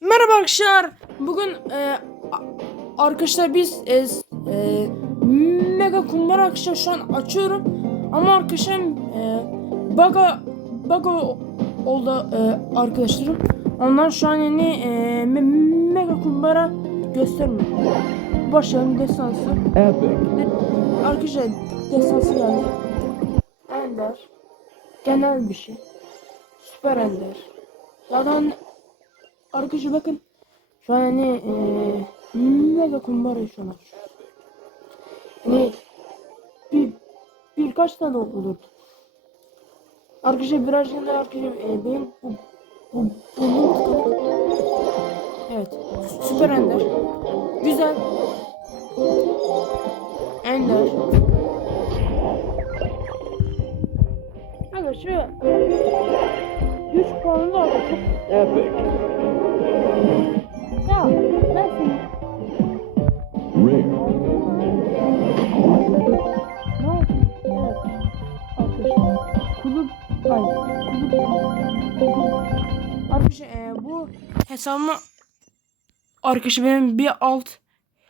Merhaba arkadaşlar. Bugün e, arkadaşlar biz e, e, mega kumbara arkadaşlar şu an açıyorum. Ama arkadaşlar e, baga baga oldu e, arkadaşlarım. Ondan şu an yeni e, me- mega kumbara göstermiyor. Başlayalım destansı. Epic. De- arkadaşlar destansı geldi. Ender. Genel bir şey. Süper Ender. Zaten Arkadaşlar bakın. Şu an hani eee mega kumbara şu an. Hani bir, birkaç tane olurdu. Arkadaşlar birazdan da arkadaşlar e, benim bu bu tıkanık. Evet. Süper Ender. Güzel. Ender. Arkadaşlar güç puanı da orada çok Epic. ya ben seni Rare. Ne oldu? Evet. Arkadaşlar. Kulüp. Kulüp. kulüp. Arkadaşlar e, bu hesabımı arkadaşlar benim bir alt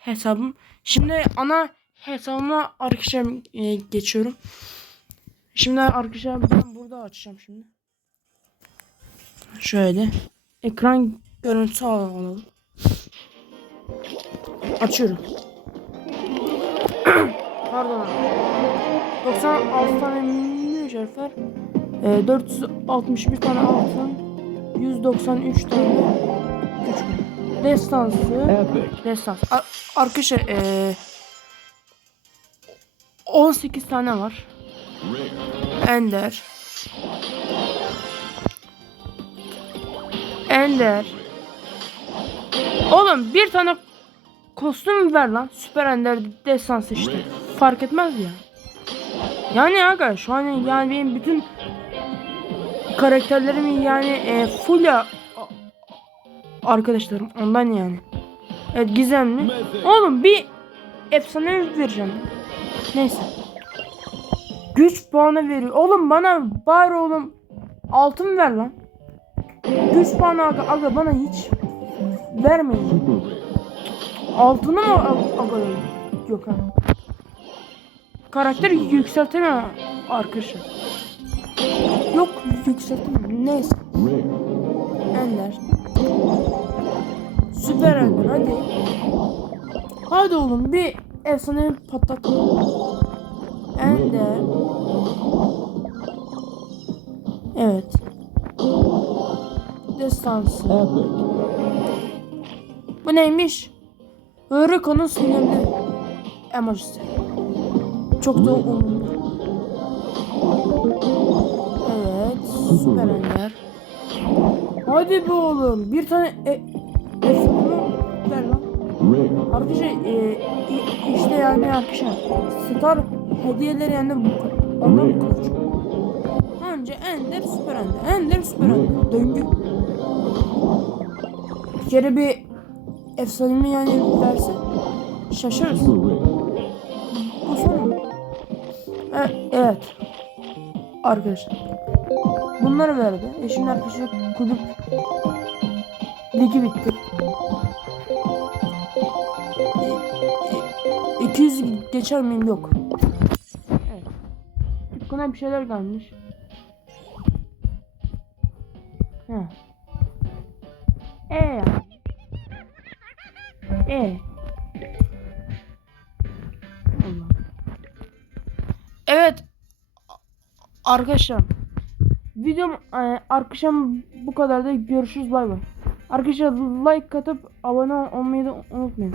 hesabım. Şimdi ana hesabıma arkadaşlar e, geçiyorum. Şimdi arkadaşlar ben burada açacağım şimdi. Şöyle. Ekran görüntüsü alalım. Açıyorum. Pardon. 96 tane mücevher, e, 461 tane altın, 193 tane kutu. Destansı, Epic. destans. Ar- arkadaşlar e, 18 tane var. Ender. Ender. Oğlum bir tane kostüm ver lan. Süper Ender destans işte. Fark etmez ya. Yani aga şu an yani benim bütün karakterlerim yani e, full ya arkadaşlarım ondan yani. Evet gizemli. Oğlum bir efsane vereceğim. Neyse. Güç puanı veriyor. Oğlum bana bari oğlum altın ver lan. Güç puanı aga, aga bana hiç vermeyin. Altını mı aga yok ha. Karakteri yükseltemem arkadaşlar. Yok yükseltemem. Neyse. Ender. Süper Ender hadi. Hadi oğlum bir efsane patlat. Ender. Evet. Destansı. Epic. Bu neymiş? Rico'nun sinirli emojisi. Çok da umurumda. Evet. Süper Ender. Hadi be oğlum. Bir tane e efsane ver lan. Arkadaşlar e, işte yani arkadaşlar Star hediyeleri yani bu ondan bu kadar çok. Önce Ender Süper Ender. Ender Süper Ender. Döngü. Kere bir efsanemi yani. Super rare. Bu son mu? E, evet. Arkadaşlar. Bunları verdi. E şimdi arkadaşlar kulüp ligi bitti. E, e, 200 geçer miyim? Yok. Evet. Dükkana bir şeyler gelmiş. He. E yani. E. Allah. Evet. Arkadaşlar. Videom e, arkadaşlar bu kadar da görüşürüz bay bay. Arkadaşlar like atıp abone olmayı da unutmayın.